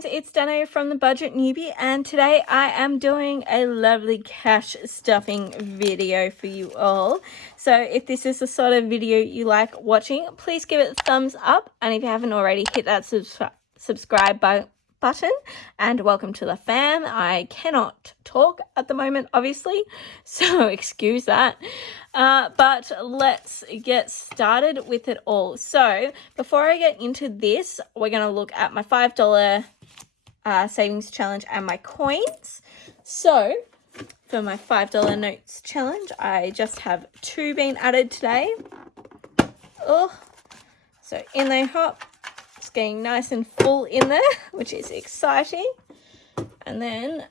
friends, it's Dano from the Budget Newbie, and today I am doing a lovely cash stuffing video for you all. So if this is the sort of video you like watching, please give it a thumbs up, and if you haven't already, hit that subscribe button, and welcome to the fam. I cannot talk at the moment, obviously, so excuse that. But let's get started with it all. So before I get into this, we're going to look at my $5 savings challenge and my coins. So for my $5 notes challenge, I just have 2 being added today. Oh, so in they hop. It's getting nice and full in there, which is exciting. And then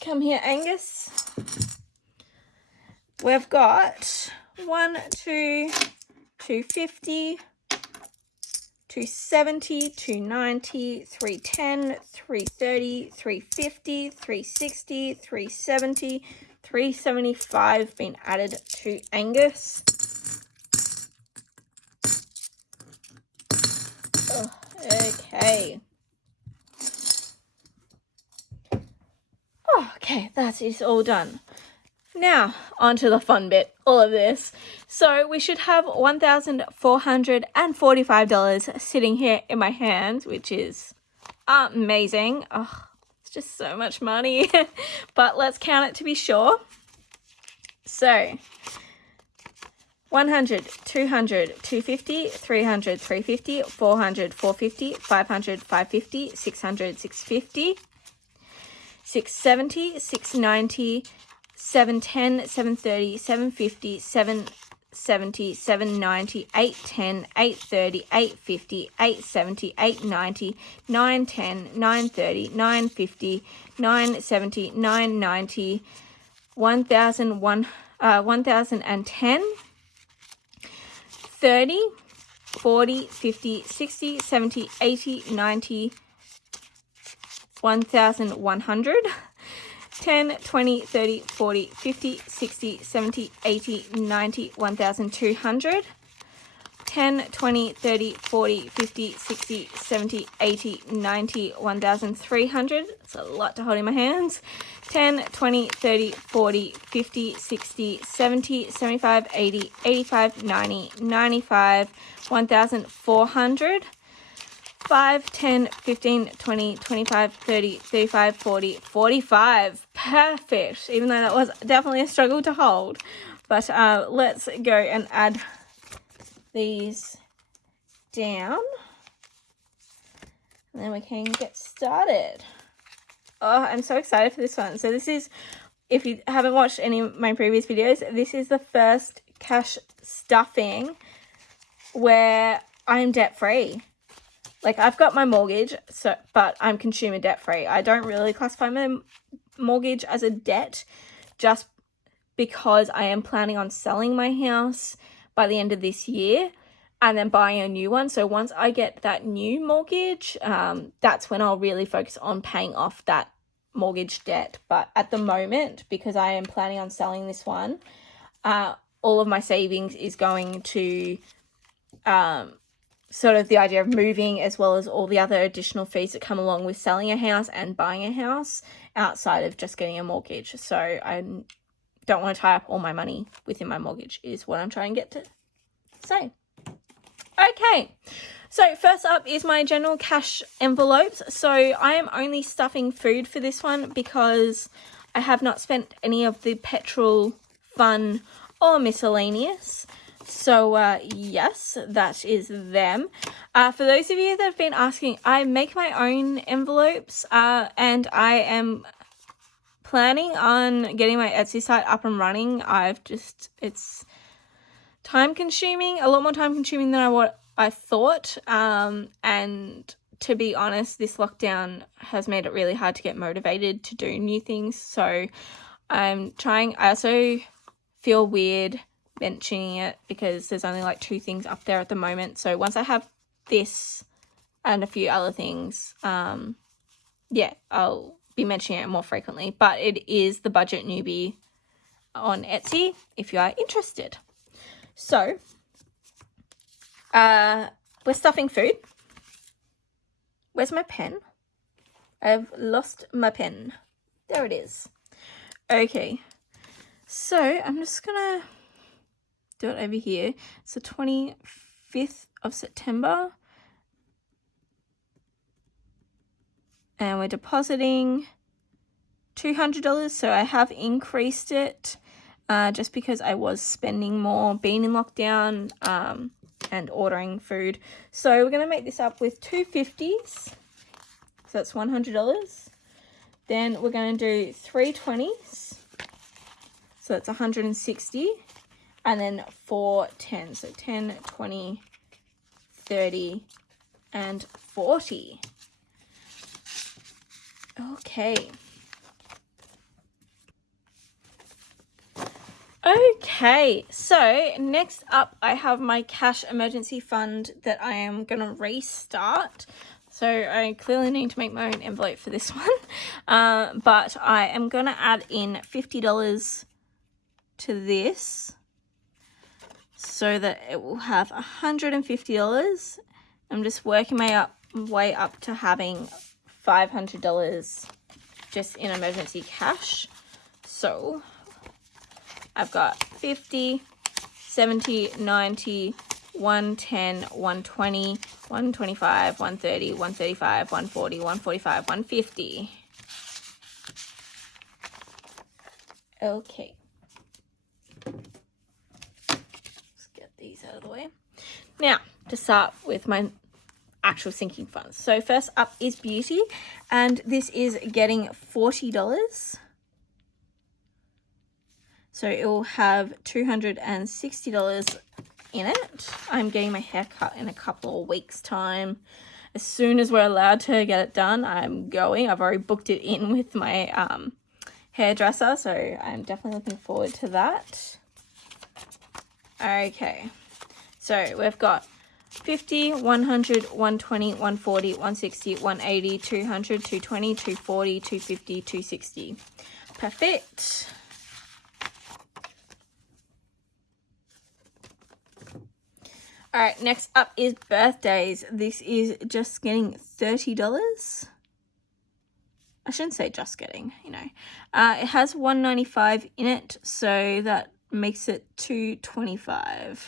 come here, Angus. We've got 1, 2, 250, 270, 290, 310, 330, 350, 360, 370, 375 being added to Angus. Oh, okay. Oh, okay, that is all done. Now, on to the fun bit, all of this. So we should have $1,445 sitting here in my hands, which is amazing. Oh, it's just so much money. But let's count it to be sure. So 100, 200, 250, 300, 350, 400, 450, 500, 550, 600, 650, 670, 690, 710, 730, 750, 770, 790, 810, 830, 850, 870, 890, 910, 930, 950, 970, 990, 1010, 30, 40, 50, 60, 70, 80, 90, 1100, 10, 20, 30, 40, 50, 60, 70, 80, 90, 1200, 10, 20, 30, 40, 50, 60, 70, 80, 90, 1300. It's a lot to hold in my hands. 10, 20, 30, 40, 50, 60, 70, 75, 80, 85, 90, 95, 1400. 5, 10, 15, 20, 25, 30, 35, 40, 45. Perfect. Even though that was definitely a struggle to hold. But let's go and add these down. And then we can get started. Oh, I'm so excited for this one. So this is, if you haven't watched any of my previous videos, this is the first cash stuffing where I'm debt-free. Like, I've got my mortgage, but I'm consumer debt-free. I don't really classify my mortgage as a debt just because I am planning on selling my house by the end of this year and then buying a new one. So once I get that new mortgage, that's when I'll really focus on paying off that mortgage debt. But at the moment, because I am planning on selling this one, all of my savings is going to sort of the idea of moving, as well as all the other additional fees that come along with selling a house and buying a house outside of just getting a mortgage. So I don't want to tie up all my money within my mortgage is what I'm trying to get to say. Okay, so first up is my general cash envelopes. So I am only stuffing food for this one because I have not spent any of the petrol, fun, or miscellaneous. So, yes, that is them. For those of you that have been asking, I make my own envelopes, and I am planning on getting my Etsy site up and running. It's time consuming, a lot more time consuming than what I thought. And to be honest, this lockdown has made it really hard to get motivated to do new things. So I'm trying. I also feel weird mentioning it because there's only like 2 things up there at the moment. So once I have this and a few other things, yeah, I'll be mentioning it more frequently. But it is the Budget Newbie on Etsy if you are interested. So we're stuffing food. Where's my pen? I've lost my pen. There it is. Okay, so I'm just gonna do it over here. It's the 25th of September. And we're depositing $200. So I have increased it just because I was spending more being in lockdown and ordering food. So we're going to make this up with two 50s. So that's $100. Then we're going to do three 20s. So that's 160. And then four 10s. So 10, 20, 30, and 40. Okay. Okay, so next up I have my cash emergency fund that I am going to restart. So I clearly need to make my own envelope for this one. But I am going to add in $50 to this so that it will have $150. I'm just working my way up to having $500 just in emergency cash. So I've got 50, 70, 90, 110, 120, 125, 130, 135, 140, 145, 150. Okay. Let's get these out of the way. Now, to start with my actual sinking funds. So first up is beauty, and this is getting $40. So it will have $260 in it. I'm getting my hair cut in a couple of weeks' time. As soon as we're allowed to get it done, I'm going. I've already booked it in with my hairdresser, so I'm definitely looking forward to that. Okay, so we've got 50, 100, 120, 140, 160, 180, 200, 220, 240, 250, 260. Perfect. All right, next up is birthdays. This is just getting $30. I shouldn't say just getting, you know. It has $195 in it, so that makes it $225.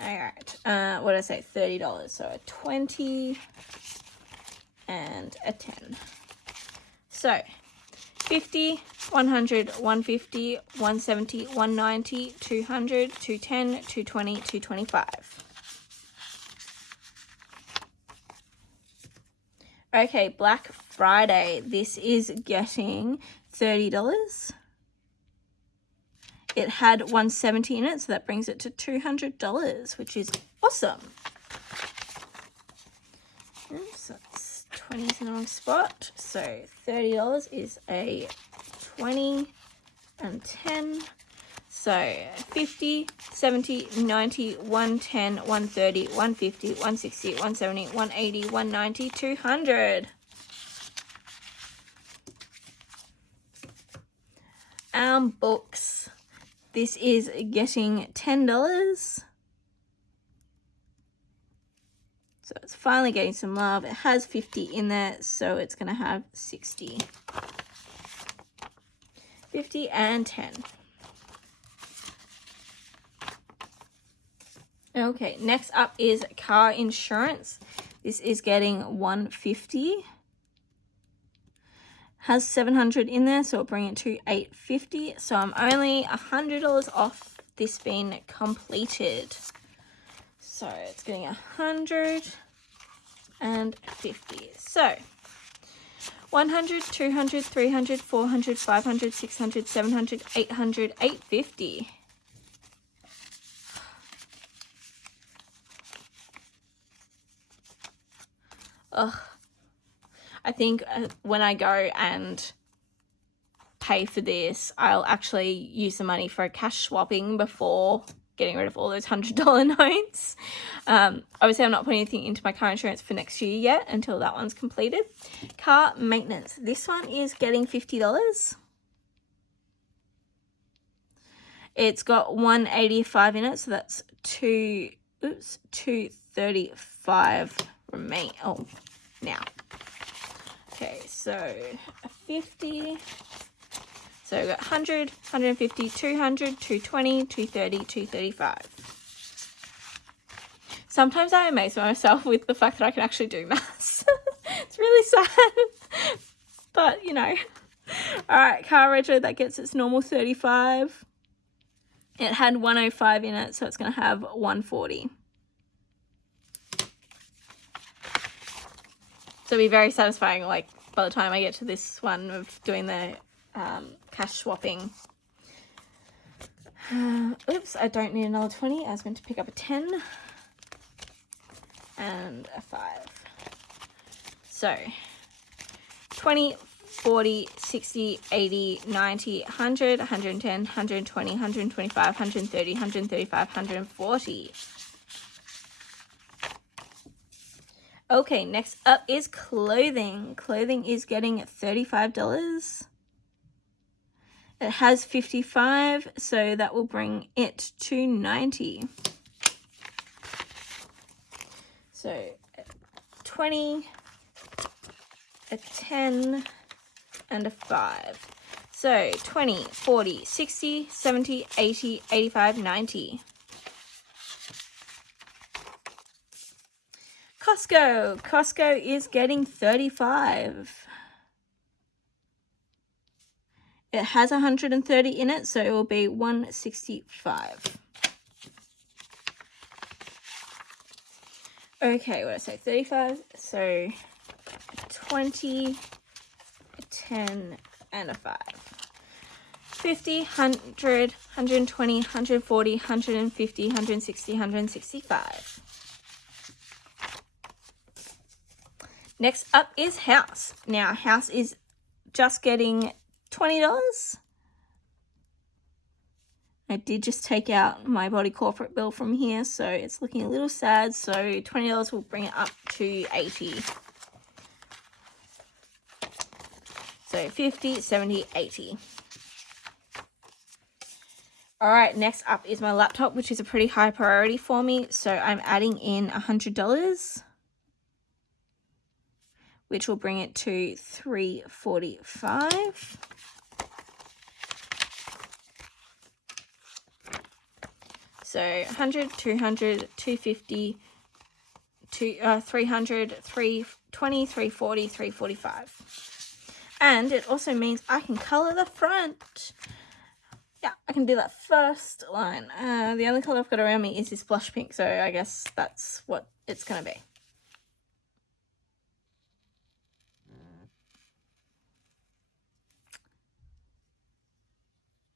All right, what did I say? $30. So a 20 and a 10. So 50, 100, 150, 170, 190, 200, 210, 220, 225. Okay, Black Friday. This is getting $30. It had 170 in it, so that brings it to $200, which is awesome. Oops, that's 20's in the wrong spot. So $30 is a 20 and 10. So 50, 70, 90, 110, 130, 150, 160, 170, 180, 190, 200. Books. This is getting $10. So it's finally getting some love. It has 50 in there, so it's going to have 60. 50 and 10. Okay, next up is car insurance. This is getting $150. Has 700 in there, so it'll bring it to $850. So I'm only $100 off this being completed. So it's getting 150. So 100, 200, 300, 400, 500, 600, 700, 800, 850. Ugh. I think when I go and pay for this, I'll actually use the money for cash swapping before getting rid of all those $100 notes. Obviously, I'm not putting anything into my car insurance for next year yet until that one's completed. Car maintenance. This one is getting $50. It's got $185 in it, so that's $235 remain. Oh, now. Okay, so 50. So we've got 100, 150, 200, 220, 230, 235. Sometimes I amaze myself with the fact that I can actually do maths. It's really sad. But, you know. Alright, car retro, that gets its normal 35. It had 105 in it, so it's going to have 140. So it'll be very satisfying, like, by the time I get to this one of doing the cash swapping. Oops, I don't need another 20. I was meant to pick up a 10 and a 5. So 20, 40, 60, 80, 90, 100, 110, 120, 125, 130, 135, 140. Okay, next up is clothing. Clothing is getting $35. It has 55, so that will bring it to 90. So 20, a 10, and a 5. So 20, 40, 60, 70, 80, 85, 90. Costco. Costco is getting 35. It has 130 in it, so it will be 165. Okay, what did I say? 35. So 20, a 10, and a 5. 50, 100, 120, 140, 150, 160, 165. Next up is house. Now, house is just getting $20. I did just take out my body corporate bill from here, so it's looking a little sad. So $20 will bring it up to 80. So 50, 70, 80. All right, next up is my laptop, which is a pretty high priority for me. So I'm adding in $100, which will bring it to $345. So 100, 200, 250, 300, 320, 340, 345. And it also means I can color the front. Yeah, I can do that first line. The only color I've got around me is this blush pink, so I guess that's what it's going to be.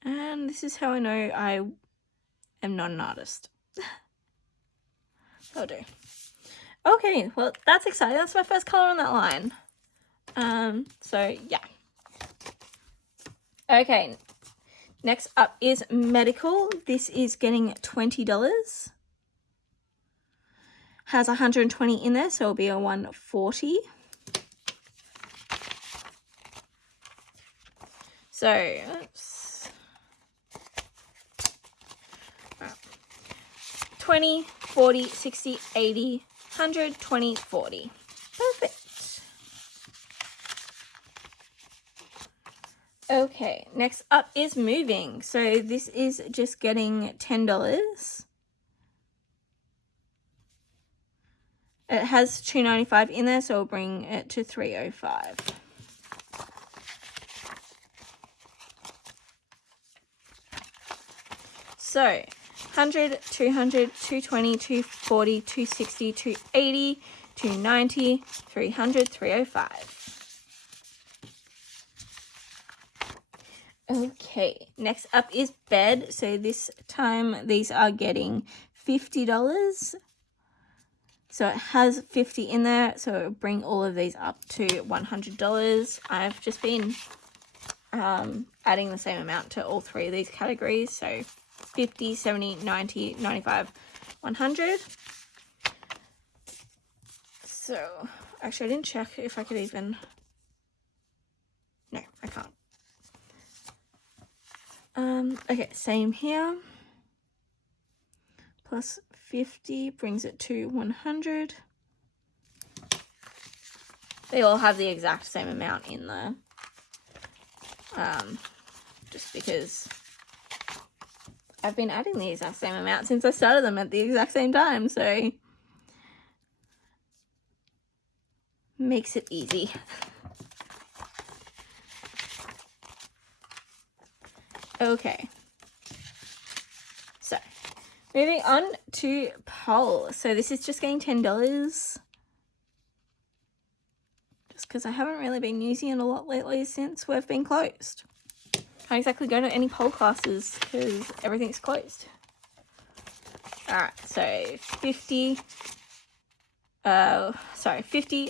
And this is how I know I am not an artist. That'll do. Okay, well, that's exciting. That's my first color on that line. So, yeah. Okay, next up is medical. This is getting $20. Has 120 in there, so it'll be a 140. So, oops. 20, 40, 60, 80, 100, 20, 40. Perfect. Okay, next up is moving. So this is just getting $10. It has $295 in there, so we'll bring it to $305. So 100, 200, 220, 240, 260, 280, 290, 300, 305. Okay, next up is bed. So this time these are getting $50. So it has 50 in there, so it'll bring all of these up to $100. I've just been adding the same amount to all three of these categories. So 50, 70, 90, 95, 100. So, actually I didn't check if I could even... No, I can't. Okay, same here. Plus 50 brings it to 100. they all have the exact same amount in there. Just because I've been adding the exact same amount since I started them at the exact same time, so makes it easy. Okay. So, moving on to Poll. So this is just getting $10. Just because I haven't really been using it a lot lately since we've been closed. Can't exactly go to any pole classes because everything's closed. Alright, so 50,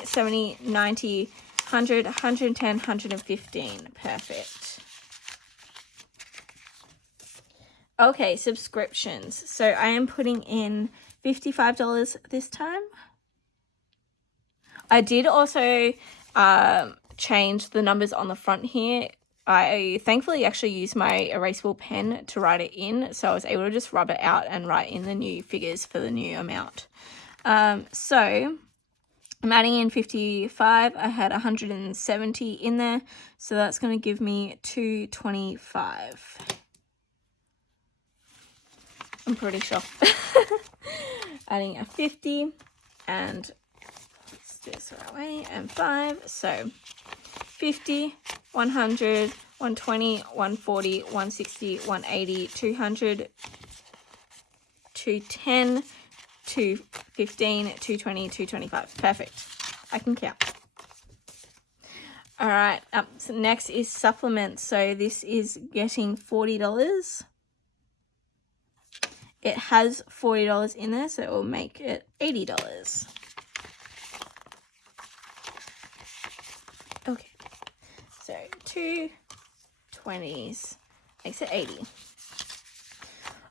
70, 90, 100, 110, 115. Perfect. Okay, subscriptions. So I am putting in $55 this time. I did also change the numbers on the front here. I thankfully actually used my erasable pen to write it in, so I was able to just rub it out and write in the new figures for the new amount. So I'm adding in 55. I had 170 in there, so that's going to give me 225. I'm pretty sure. Adding a 50 and let's do this the right way, and 5. So 50, 100, 120, 140, 160, 180, 200, 210, 215, 220, 225. Perfect. I can count. All right. So next is supplements. So this is getting $40. It has $40 in there, so it will make it $80. Okay. So 2 20s makes it 80.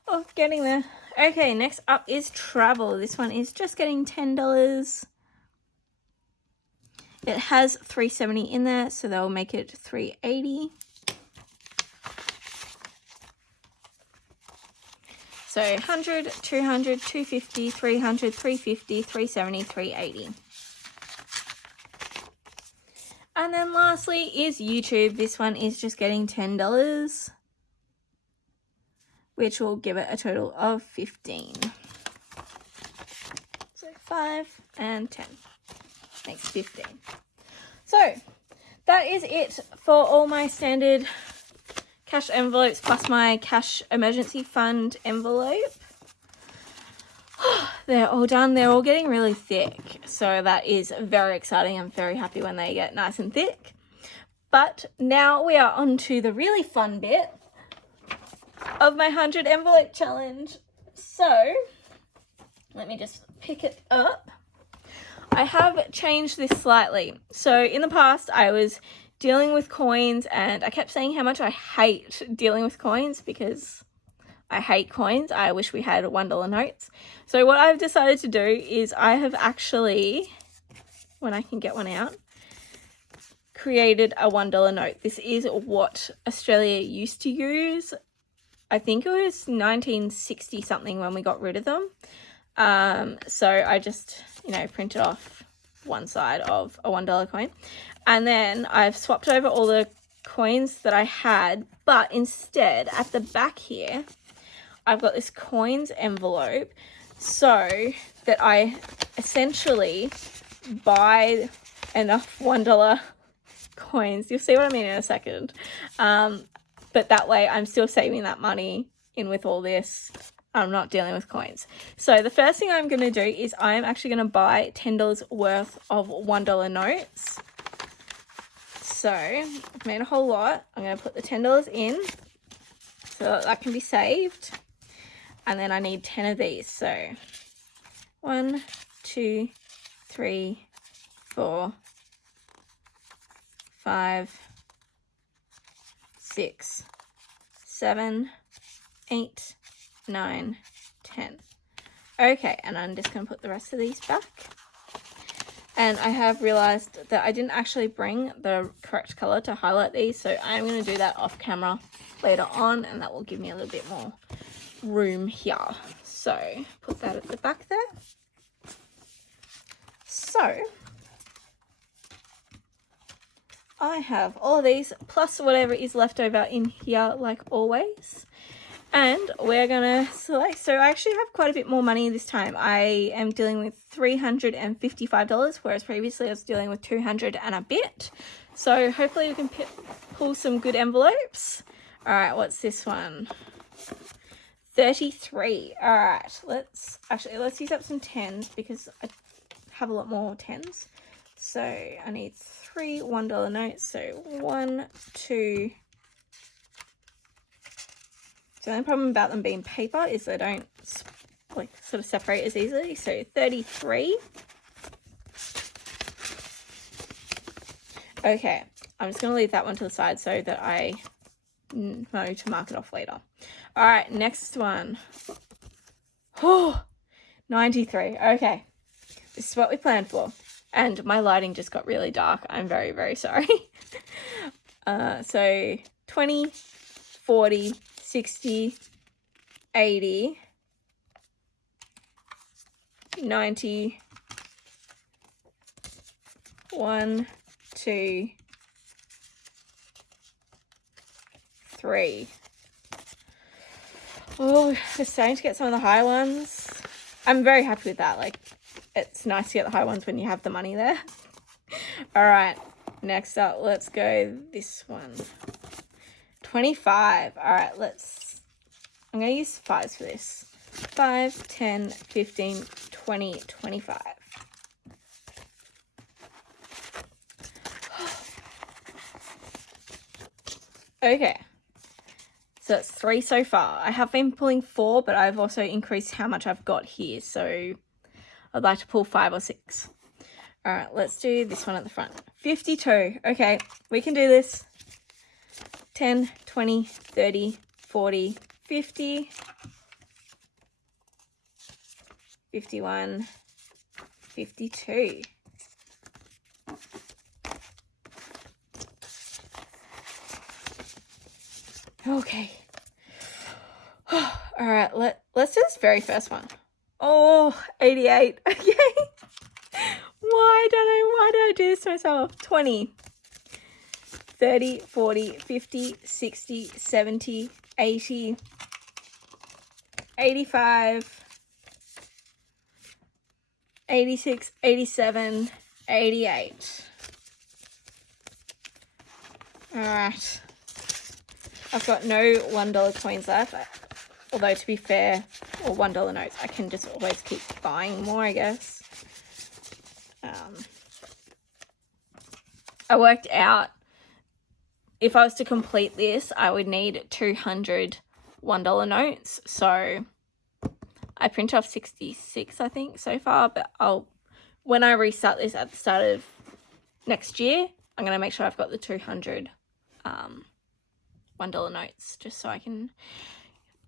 Oh, getting there. Okay, next up is travel. This one is just getting $10. It has $370 in there, so they'll make it $380. So 100, 200, 250, 300, 350, 370, 380. And then lastly is YouTube. This one is just getting $10, which will give it a total of 15. So 5 and 10 makes 15. So that is it for all my standard cash envelopes plus my cash emergency fund envelope. They're all done. They're all getting really thick, so that is very exciting. I'm very happy when they get nice and thick. But now we are on to the really fun bit of my 100 envelope challenge. So let me just pick it up. I have changed this slightly. So in the past I was dealing with coins, and I kept saying how much I hate dealing with coins because I hate coins. I wish we had $1 notes. So what I've decided to do is I have actually, when I can get one out, created a $1 note. This is what Australia used to use. I think it was 1960 something when we got rid of them. So I just, printed off one side of a $1 coin. And then I've swapped over all the coins that I had, but instead at the back here, I've got this coins envelope so that I essentially buy enough $1 coins. You'll see what I mean in a second. But that way I'm still saving that money in with all this. I'm not dealing with coins. So the first thing I'm going to do is I'm actually going to buy $10 worth of $1 notes. So I've made a whole lot. I'm going to put the $10 in so that can be saved. And then I need 10 of these. So 1, 2, 3, 4, 5, 6, 7, 8, 9, 10. Okay, and I'm just going to put the rest of these back. And I have realized that I didn't actually bring the correct color to highlight these, so I'm going to do that off camera later on, and that will give me a little bit more room here. So put that at the back there. So I have all of these plus whatever is left over in here, like always. And we're gonna select. So I actually have quite a bit more money this time. I am dealing with $355, whereas previously I was dealing with 200 and a bit. So hopefully we can pull some good envelopes. All right, what's this one? 33. All right, let's use up some 10s because I have a lot more 10s. So I need 3 $1 notes. So 1, 2. The only problem about them being paper is they don't like sort of separate as easily. So 33. Okay, I'm just going to leave that one to the side so that I know to mark it off later. All right, next one. Oh, 93. Okay, this is what we planned for. And my lighting just got really dark. I'm very, very sorry. So 20, 40, 60, 80, 90, 1, 2, 3. Oh, we're starting to get some of the high ones. I'm very happy with that. Like, it's nice to get the high ones when you have the money there. All right, next up, let's go this one. 25. All right, I'm going to use 5s for this. 5, 10, 15, 20, 25. Okay. So it's 3 so far. I have been pulling 4, but I've also increased how much I've got here. So I'd like to pull 5 or 6. All right, let's do this one at the front. 52. Okay, we can do this. 10, 20, 30, 40, 50, 51, 52. Okay. All right, let's do this very first one. Oh, 88. Okay. Why did I do this to myself? 20, 30, 40, 50, 60, 70, 80, 85, 86, 87, 88. All right. I've got no $1 coins left. Although, to be fair, or $1 notes, I can just always keep buying more, I guess. I worked out if I was to complete this, I would need 200 $1 notes. So I print off 66, I think, so far. But when I restart this at the start of next year, I'm going to make sure I've got the 200 $1 notes just so I can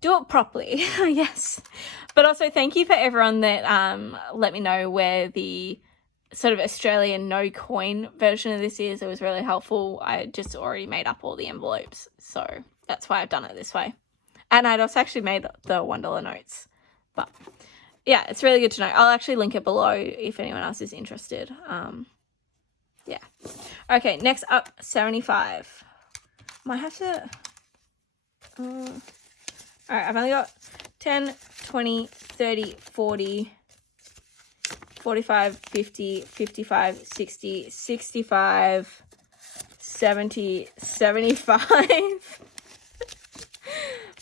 do it properly, I guess. But also thank you for everyone that let me know where the sort of Australian no coin version of this is. It was really helpful. I just already made up all the envelopes, so that's why I've done it this way. And I'd also actually made the $1 notes. But yeah, it's really good to know. I'll actually link it below if anyone else is interested. Yeah. Okay, next up, 75. Might have to... all right, I've only got 10, 20, 30, 40, 45, 50, 55, 60, 65, 70, 75.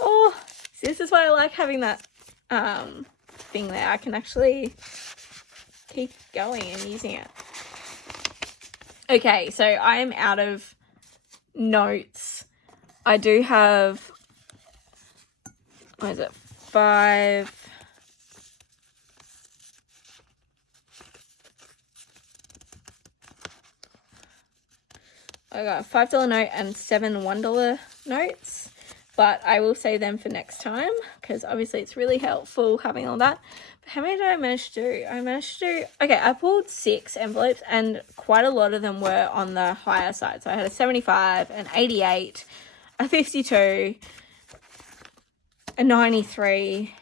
Oh, this is why I like having that thing there. I can actually keep going and using it. Okay, so I am out of notes. I do have, what is it, 5... I got a $5 note and 7 $1 notes, but I will save them for next time because obviously it's really helpful having all that. But how many did I manage to do? Okay, I pulled 6 envelopes and quite a lot of them were on the higher side. So I had a 75, an 88, a 52, a 93.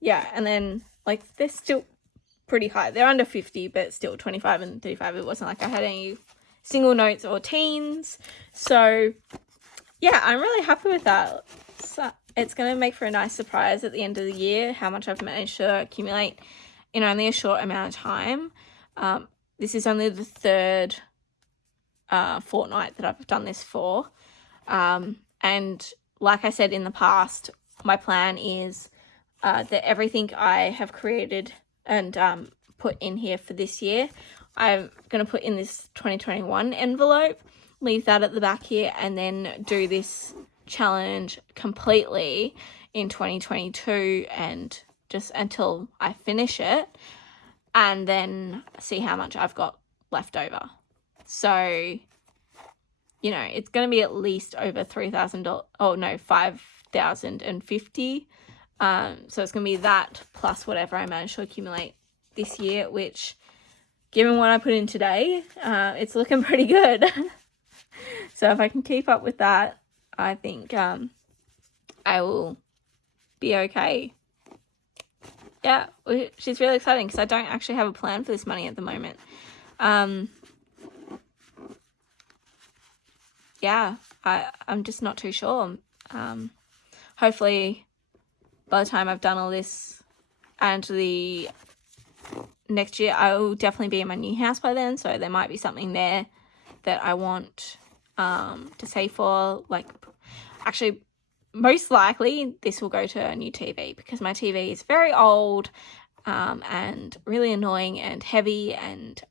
Yeah, and then like they're still pretty high. They're under 50, but still 25 and 35. It wasn't like I had any single notes or teens. So yeah, I'm really happy with that. So it's going to make for a nice surprise at the end of the year how much I've managed to accumulate in only a short amount of time. This is only the third fortnight that I've done this for. And like I said in the past, my plan is that everything I have created and put in here for this year, I'm going to put in this 2021 envelope, leave that at the back here, and then do this challenge completely in 2022 and just until I finish it, and then see how much I've got left over. So, you know, it's going to be at least over $3,000. Oh no, $5,050. So it's going to be that plus whatever I manage to accumulate this year, which, given what I put in today, it's looking pretty good. So if I can keep up with that, I think I will be okay. Yeah, which is really exciting because I don't actually have a plan for this money at the moment. Yeah, I'm just not too sure. Hopefully by the time I've done all this and the next year, I will definitely be in my new house by then. So there might be something there that I want to save for. Like, actually, most likely this will go to a new TV because my TV is very old and really annoying and heavy, and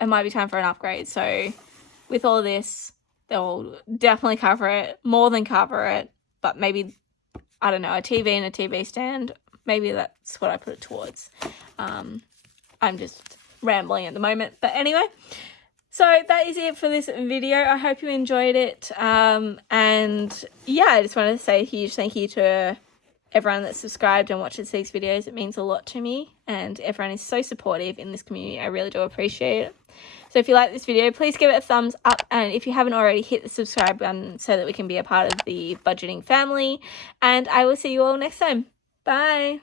it might be time for an upgrade. So with all this, they'll definitely cover it, more than cover it, but maybe, I don't know, a TV and a TV stand, maybe that's what I put it towards. I'm just rambling at the moment, but anyway, so that is it for this video. I hope you enjoyed it, and yeah, I just wanted to say a huge thank you to everyone that's subscribed and watches these videos. It means a lot to me, and everyone is so supportive in this community. I really do appreciate it. So if you like this video, please give it a thumbs up, and if you haven't already, hit the subscribe button so that we can be a part of the budgeting family, and I will see you all next time. Bye.